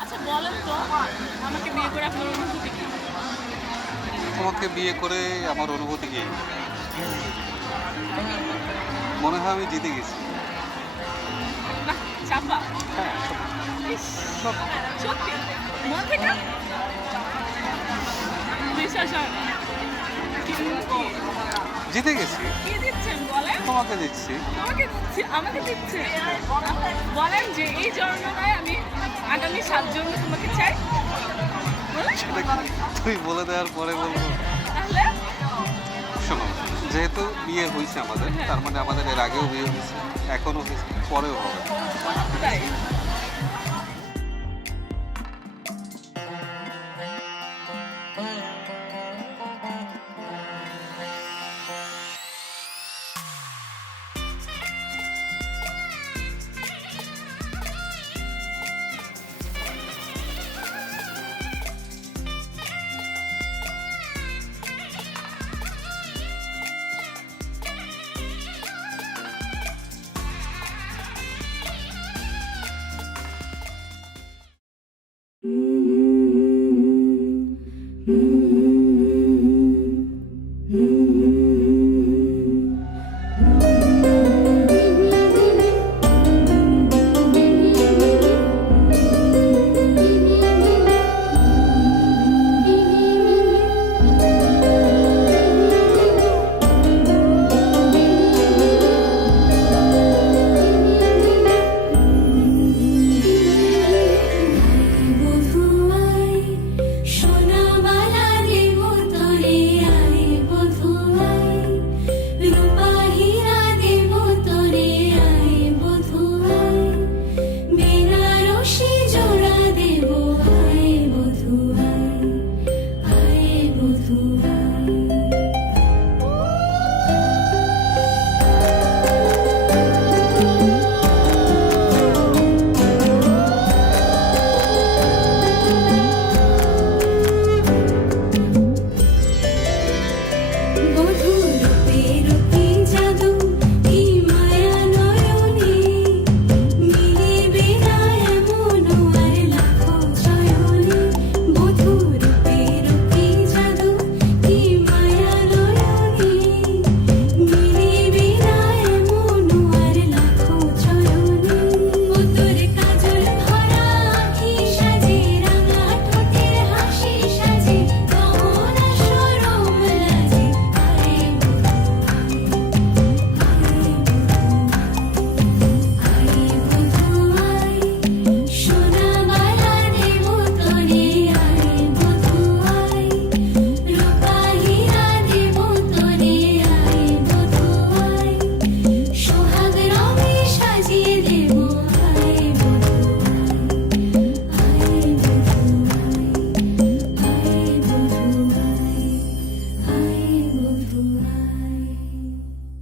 আচ্ছা বলেন তো, আমাকে বিয়ে করে আপনার অনুভূতি কি? তোমাকে বিয়ে করে আমার অনুভূতি কি? মনে হয় আমি জিতে গেছি। বাহ! চাপা। হ্যাঁ, ইস! সত্যি। সত্যি? মন থেকে? বিশ্বাস হয় না। কিন্তু জিতে গেছি। কি দিচ্ছেন বলেন? তোমাকে দিচ্ছি। আমাকে দিচ্ছে আমাকে দিচ্ছে। বলেন যে এই জন্মটায় আমি আগামী ৭ জন্ম তোমাকে চাই। বলেন সেটা কি তুমি বলে দেওয়ার পরে বলবো? তাহলে? শোনো, যেহেতু বিয়ে হইছে আমাদের, হ্যাঁ। তার মানে আমাদের এর আগেও বিয়ে হইছে, এখনো হইছে, পরেও হবে। তাই?